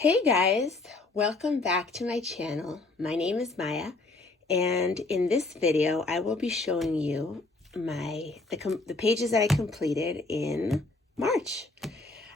Hey guys, welcome back to my channel. My name is Maya, and in this video I will be showing you the pages that I completed in March.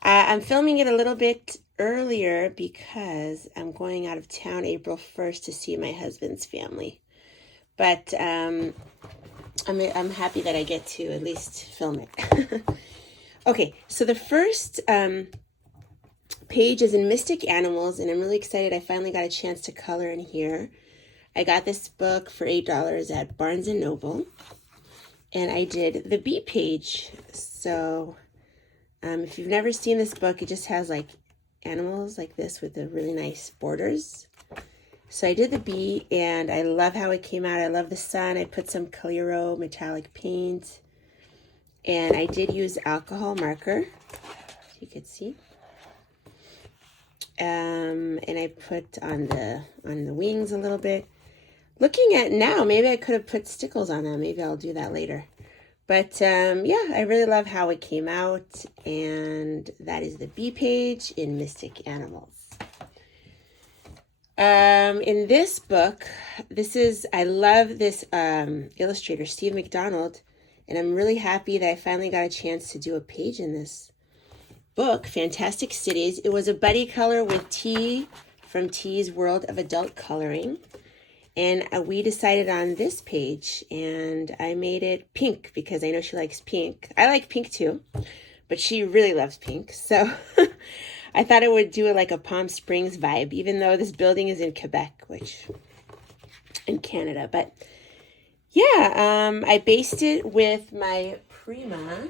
I'm filming it a little bit earlier because I'm going out of town April 1st to see my husband's family. But I'm happy that I get to at least film it. Okay, so the first page is in Mystic Animals, and I'm really excited I finally got a chance to color in here. I got this book for $8 at Barnes & Noble, and I did the bee page. So if you've never seen this book, it just has like animals like this with the really nice borders. So I did the bee, and I love how it came out. I love the sun. I put some Clearo metallic paint, and I did use alcohol marker, so you could see. And I put on the wings a little bit. Looking at now, maybe I could have put stickles on them. Maybe I'll do that later. But yeah, I really love how it came out, and that is the bee page in Mystic Animals. In this book, I love this illustrator, Steve McDonald, and I'm really happy that I finally got a chance to do a page in this book, Fantastic Cities. It was a buddy color with T from T's World of Adult Coloring, and we decided on this page, and I made it pink because I know she likes pink. I like pink too, but she really loves pink, so I thought it would do it like a Palm Springs vibe, even though this building is in Quebec, which in Canada. But yeah, I based it with my Prima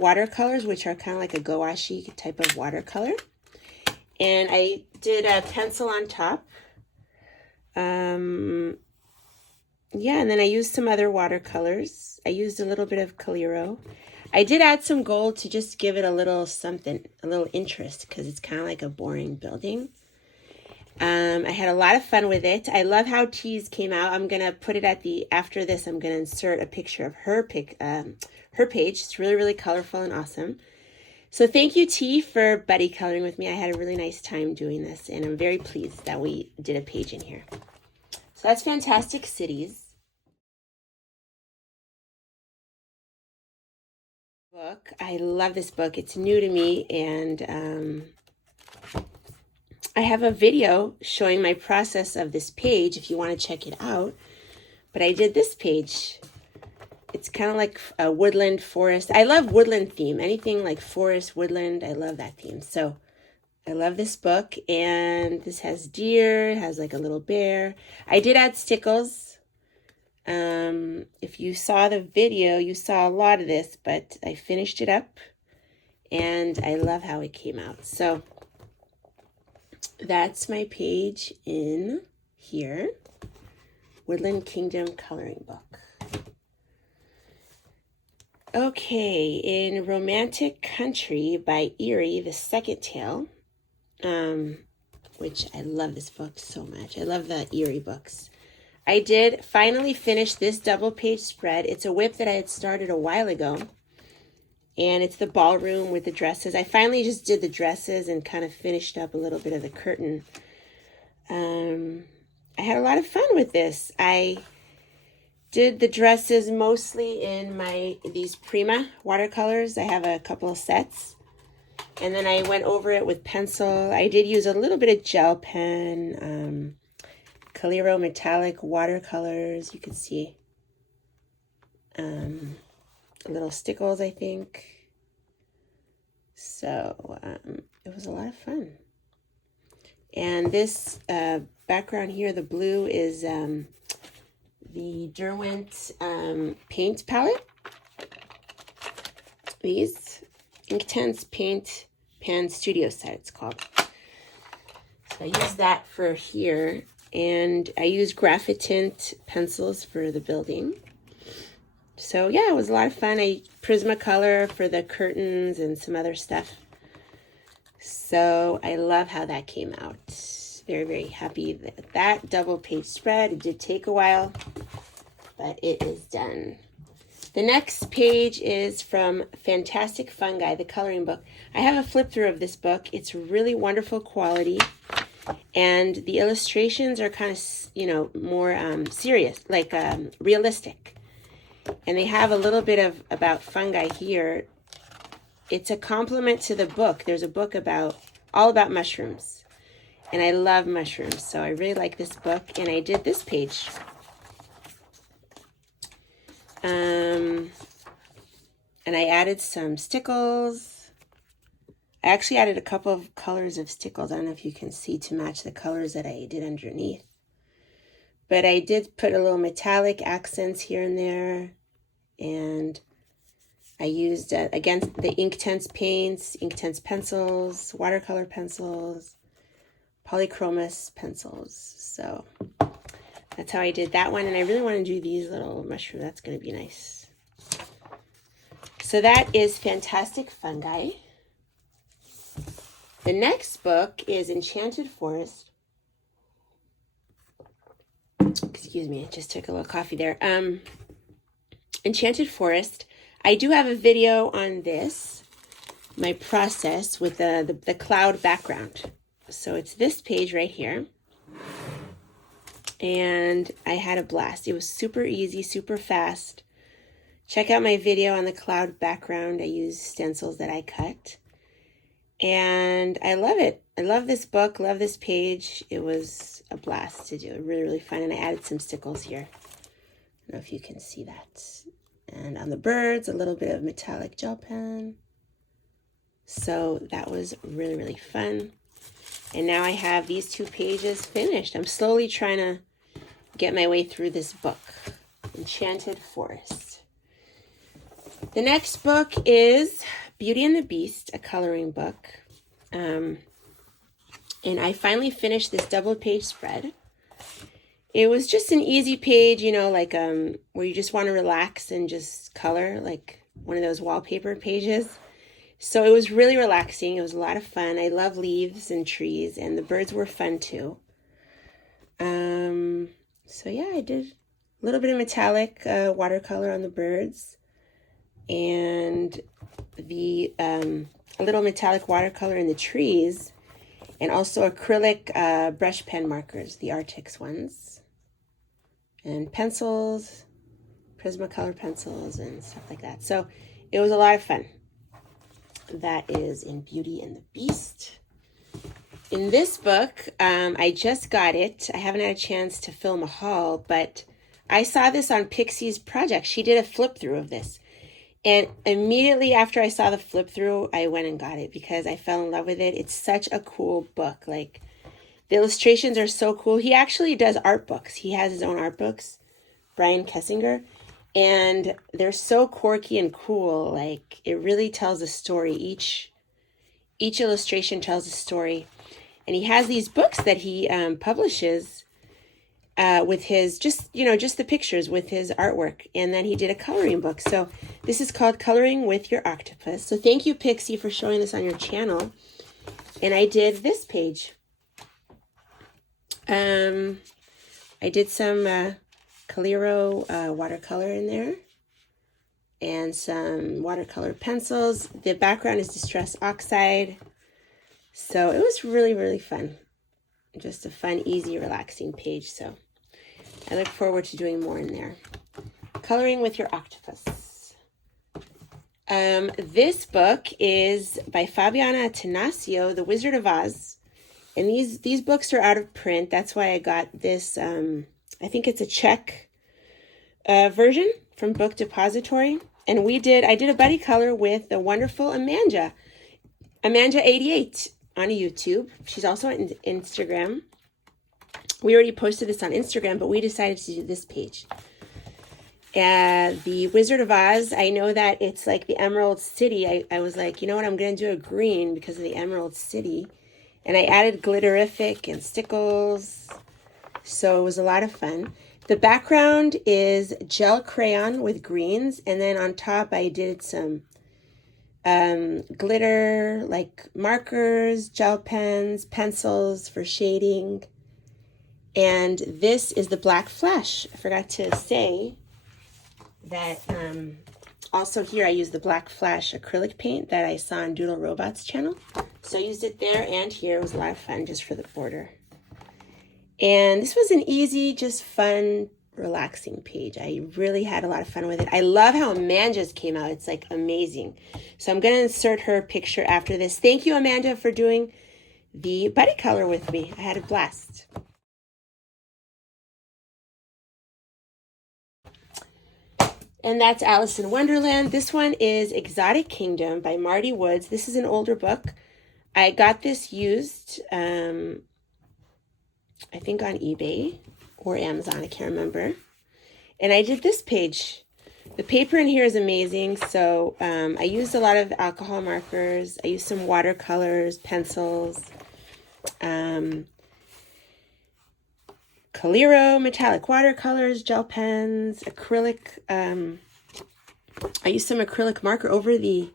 watercolors, which are kind of like a gouache type of watercolor. And I did a pencil on top. Yeah, and then I used some other watercolors. I used a little bit of Clearo. I did add some gold to just give it a little something, a little interest, because it's kind of like a boring building. I had a lot of fun with it. I love how T's came out. I'm going to put it after this, I'm going to insert a picture of her page. It's really, really colorful and awesome. So thank you, T, for buddy coloring with me. I had a really nice time doing this, and I'm very pleased that we did a page in here. So that's Fantastic Cities. I love this book. It's new to me, and I have a video showing my process of this page if you want to check it out. But I did this page. It's kind of like a woodland forest. I love woodland theme. Anything like forest, woodland, I love that theme. So I love this book. And this has deer. It has like a little bear. I did add stickles. If you saw the video, you saw a lot of this, but I finished it up. And I love how it came out. So that's my page in here. Woodland Kingdom coloring book. Okay, in Romantic Country by Erie, the second tale, which I love this book so much. I love the Erie books. I did finally finish this double page spread. It's a whip that I had started a while ago, and it's the ballroom with the dresses. I finally just did the dresses and kind of finished up a little bit of the curtain. I had a lot of fun with this. I did the dresses mostly in these Prima watercolors. I have a couple of sets. And then I went over it with pencil. I did use a little bit of gel pen, Clearo metallic watercolors. You can see little stickles, I think. So it was a lot of fun. And this background here, the blue, is the Derwent paint palette. These Inktense Paint Pan Studio set, it's called. So I use that for here, and I use Graphitint pencils for the building. So yeah, it was a lot of fun. I Prismacolor for the curtains and some other stuff. So I love how that came out. Very, very happy that that double page spread. It did take a while, but it is done. The next page is from Fantastic Fungi, the coloring book. I have a flip through of this book. It's really wonderful quality, and the illustrations are kind of, more serious, like realistic. And they have a little bit of about fungi here. It's a complement to the book. There's a book all about mushrooms, and I love mushrooms, so I really like this book. And I did this page. And I added some stickles. I actually added a couple of colors of stickles. I don't know if you can see, to match the colors that I did underneath. But I did put a little metallic accents here and there. And I used, again, the Inktense paints, Inktense pencils, watercolor pencils, polychromos pencils. So that's how I did that one. And I really want to do these little mushrooms. That's going to be nice. So that is Fantastic Fungi. The next book is Enchanted Forest. Excuse me, I just took a little coffee there. Enchanted Forest. I do have a video on this, my process with the cloud background. So it's this page right here. And I had a blast. It was super easy, super fast. Check out my video on the cloud background. I used stencils that I cut. And I love it. I love this book, love this page. It was a blast to do. Really, really fun. And I added some stickles here. I don't know if you can see that. And on the birds, a little bit of metallic gel pen. So that was really, really fun. And now I have these 2 pages finished. I'm slowly trying to get my way through this book, Enchanted Forest. The next book is Beauty and the Beast, a coloring book. And I finally finished this double-page spread. It was just an easy page, like where you just want to relax and just color, like one of those wallpaper pages. So it was really relaxing. It was a lot of fun. I love leaves and trees, and the birds were fun too. So yeah, I did a little bit of metallic watercolor on the birds, and a little metallic watercolor in the trees, and also acrylic brush pen markers, the Arctic ones, and pencils, Prismacolor pencils, and stuff like that. So it was a lot of fun. That is in Beauty and the Beast. In this book, I just got it. I haven't had a chance to film a haul, but I saw this on Pixie's project. She did a flip through of this. And immediately after I saw the flip through, I went and got it because I fell in love with it. It's such a cool book. Like, the illustrations are so cool. He actually does art books. He has his own art books, Brian Kessinger. And they're so quirky and cool. Like, it really tells a story. Each illustration tells a story. And he has these books that he publishes with his, just the pictures with his artwork. And then he did a coloring book. So this is called Coloring with Your Octopus. So thank you, Pixie, for showing this on your channel. And I did this page. I did some Calero watercolor in there. And some watercolor pencils. The background is Distress Oxide. So it was really, really fun. Just a fun, easy, relaxing page. So I look forward to doing more in there. Coloring with Your Octopus. This book is by Fabiana Atanasio, The Wizard of Oz. And these books are out of print. That's why I got this. I think it's a Czech version from Book Depository. And I did a buddy color with the wonderful Amanda88 on YouTube. She's also on Instagram. We already posted this on Instagram, but we decided to do this page. The Wizard of Oz, I know that it's like the Emerald City. I was like, you know what, I'm going to do a green because of the Emerald City. And I added glitterific and stickles. So it was a lot of fun. The background is gel crayon with greens. And then on top, I did some glitter, like markers, gel pens, pencils for shading. And this is the Black Flash. I forgot to say, that also here I used the Black Flash acrylic paint that I saw on Doodle Robot's channel. So I used it there and here. It was a lot of fun just for the border. And this was an easy, just fun, relaxing page. I really had a lot of fun with it. I love how Amanda's came out. It's like amazing. So I'm going to insert her picture after this. Thank you, Amanda, for doing the buddy color with me. I had a blast. And that's Alice in Wonderland. This one is Exotic Kingdom by Marty Woods. This is an older book. I got this used, I think on eBay or Amazon, I can't remember. And I did this page. The paper in here is amazing. So I used a lot of alcohol markers. I used some watercolors, pencils, Coliro metallic watercolors, gel pens, acrylic. I used some acrylic marker over the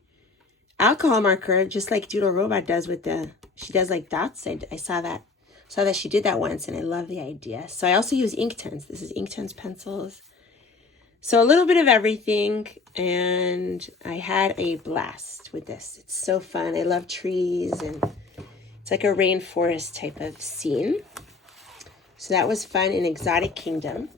alcohol marker, just like Doodle Robot does with she does like dots. I saw that she did that once, and I love the idea. So I also use Inktense. This is Inktense pencils. So a little bit of everything, and I had a blast with this. It's so fun. I love trees, and it's like a rainforest type of scene. So that was fun in Exotic Kingdom.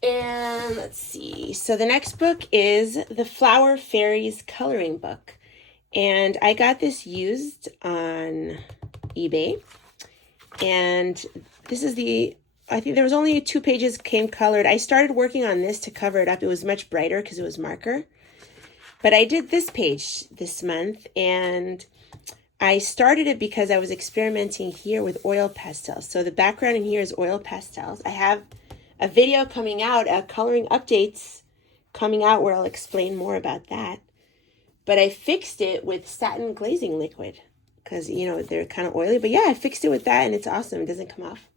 And let's see. So the next book is the Flower Fairies coloring book. And I got this used on eBay. And this is I think there was only 2 pages came colored. I started working on this to cover it up. It was much brighter because it was marker. But I did this page this month, and I started it because I was experimenting here with oil pastels. So the background in here is oil pastels. I have a video coming out, coloring updates coming out, where I'll explain more about that. But I fixed it with satin glazing liquid because, you know, they're kind of oily. But yeah, I fixed it with that, and it's awesome. It doesn't come off.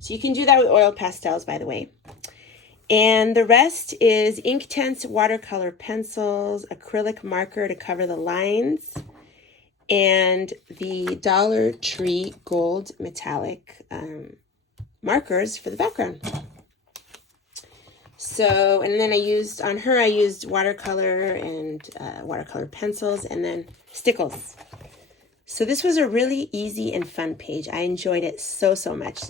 So you can do that with oil pastels, by the way. And the rest is Inktense watercolor pencils, acrylic marker to cover the lines, and the Dollar Tree gold metallic markers for the background. So, and then I used watercolor and watercolor pencils, and then stickles. So this was a really easy and fun page. I enjoyed it so much.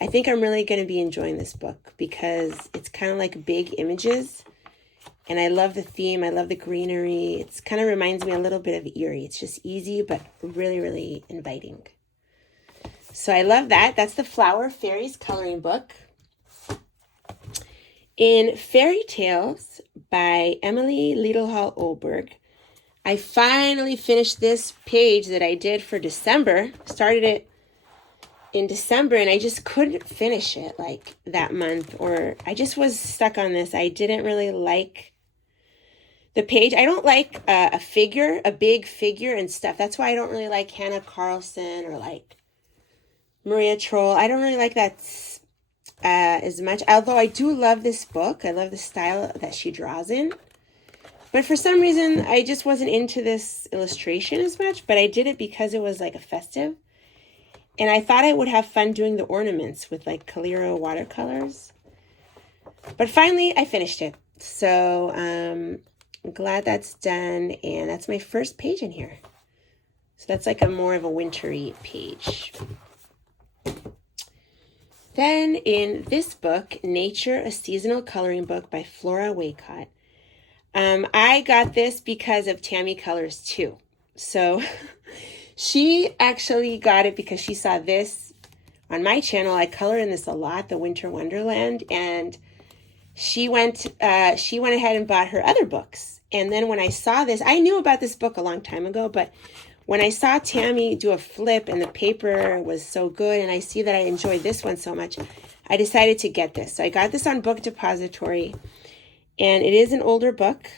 I think I'm really going to be enjoying this book because it's kind of like big images. And I love the theme. I love the greenery. It kind of reminds me a little bit of Erie. It's just easy, but really, really inviting. So I love that. That's the Flower Fairies coloring book. In Fairy Tales by Emily Liedlhall Oberg, I finally finished this page that I did for December. Started it in December, and I just couldn't finish it like that month, or I just was stuck on this. I didn't really like the page. I don't like a big figure and stuff. That's why I don't really like Hannah Carlson or like Maria Troll. I don't really like that as much, although I do love this book. I love the style that she draws in. But for some reason, I just wasn't into this illustration as much, but I did it because it was like a festive. And I thought I would have fun doing the ornaments with like Coliro watercolors. But finally, I finished it. So I'm glad that's done. And that's my first page in here. So that's like more of a wintry page. Then in this book, Nature, a Seasonal Coloring Book by Flora Waycott. I got this because of Tammy Colors too. So she actually got it because she saw this on my channel. I color in this a lot, the Winter Wonderland, and she went ahead and bought her other books. And then when I saw this, I knew about this book a long time ago, but when I saw Tammy do a flip and the paper was so good, and I see that I enjoyed this one so much, I decided to get this. So I got this on Book Depository, and it is an older book.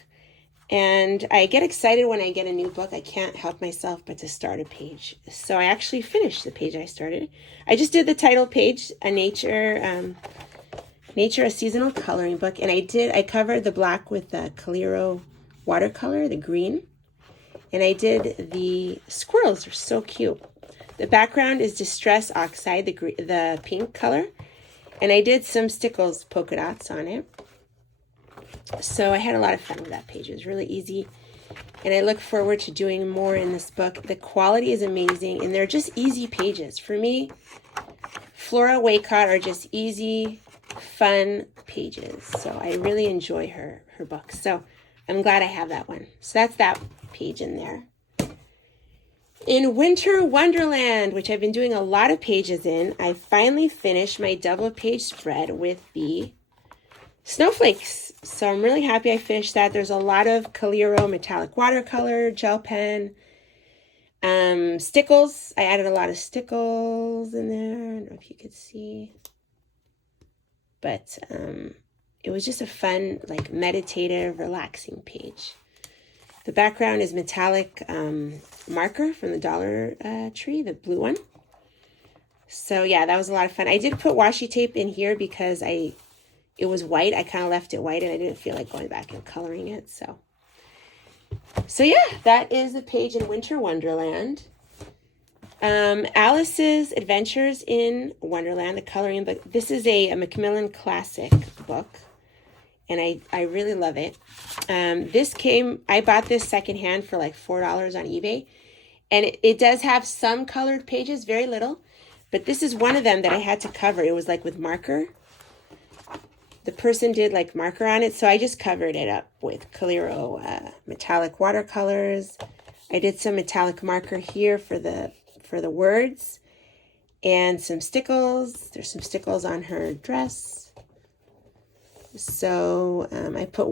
And I get excited when I get a new book. I can't help myself but to start a page. So I actually finished the page I started. I just did the title page, Nature, a Seasonal Coloring Book. And I covered the black with the Coliro watercolor, the green. And I did the squirrels. They're so cute. The background is Distress Oxide, the pink color. And I did some Stickles polka dots on it. So I had a lot of fun with that page. It was really easy. And I look forward to doing more in this book. The quality is amazing, and they're just easy pages. For me, Flora Waycott are just easy, fun pages. So I really enjoy her books. So I'm glad I have that one. So that's that page in there. In Winter Wonderland, which I've been doing a lot of pages in, I finally finished my double page spread with the snowflakes. So I'm really happy I finished that. There's a lot of Calero metallic watercolor, gel pen, stickles. I added a lot of stickles in there. I don't know if you could see. But it was just a fun, like meditative, relaxing page. The background is metallic marker from the Dollar Tree, the blue one. So yeah, that was a lot of fun. I did put washi tape in here because it was white. I kind of left it white and I didn't feel like going back and coloring it. So yeah, that is a page in Winter Wonderland. Alice's Adventures in Wonderland, the coloring book. This is a Macmillan Classic book, and I really love it. I bought this secondhand for like $4 on eBay, and it does have some colored pages, very little, but this is one of them that I had to cover. It was like with marker. The person did like marker on it, so I just covered it up with Calero metallic watercolors. I did some metallic marker here for the words, and some stickles. There's some stickles on her dress. So I put a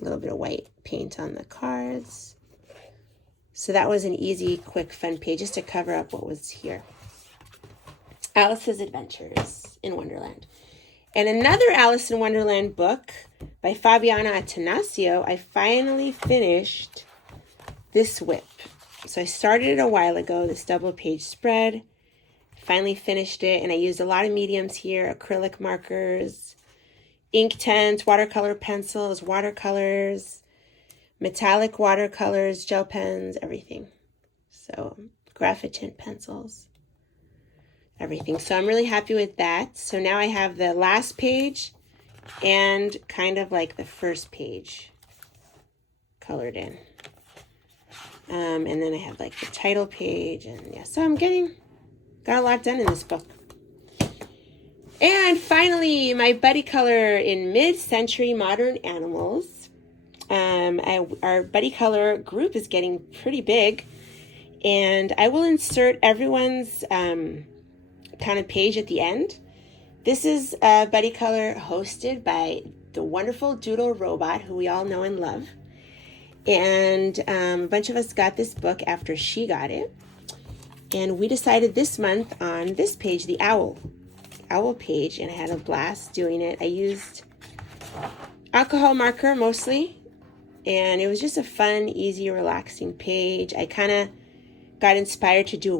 little bit of white paint on the cards. So that was an easy, quick, fun page just to cover up what was here. Alice's Adventures in Wonderland. And another Alice in Wonderland book by Fabiana Attanasio. I finally finished this whip. So I started it a while ago, this double page spread. Finally finished it, and I used a lot of mediums here, acrylic markers, ink tints, watercolor pencils, watercolors, metallic watercolors, gel pens, everything. So graphic pencils, everything. So I'm really happy with that. So now I have the last page and kind of like the first page colored in. And then I have like the title page, and yeah, so got a lot done in this book. And finally, my buddy color in Mid-Century Modern Animals. Our buddy color group is getting pretty big, and I will insert everyone's kind of page at the end. This is buddy color hosted by the wonderful Doodle Robot, who we all know and love. And a bunch of us got this book after she got it. And we decided this month on this page, the owl page, and I had a blast doing it. I used alcohol marker mostly, and it was just a fun, easy, relaxing page. I kind of got inspired to do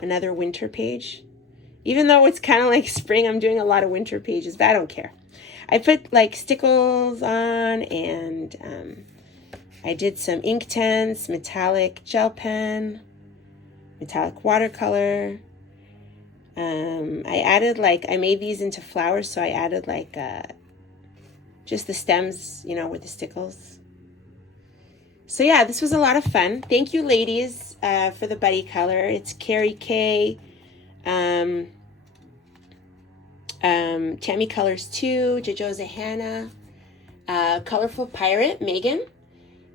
another winter page. Even though it's kind of like spring, I'm doing a lot of winter pages, but I don't care. I put like stickles on, and I did some ink tints, metallic gel pen, metallic watercolor. I made these into flowers, so I added like just the stems, with the stickles. So yeah, this was a lot of fun. Thank you, ladies, for the buddy color. It's Carrie K, Tammy Colors 2, Jojoza Hannah, Colorful Pirate, Megan,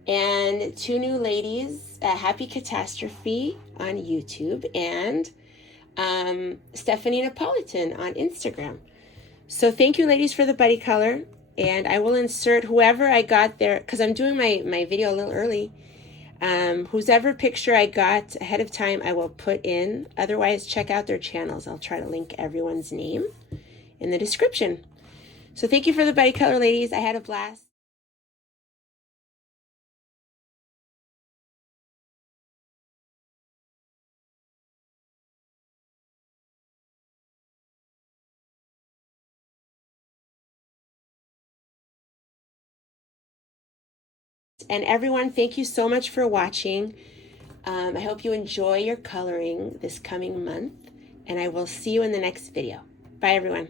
and two new ladies, Happy Catastrophe on YouTube, and Stephanie Napolitan on Instagram. So thank you, ladies, for the buddy color, and I will insert whoever I got there, because I'm doing my video a little early. Whoever picture I got ahead of time, I will put in. Otherwise, check out their channels. I'll try to link everyone's name in the description. So thank you for the buddy color, ladies. I had a blast. And everyone, thank you so much for watching. I hope you enjoy your coloring this coming month, and I will see you in the next video. Bye, everyone.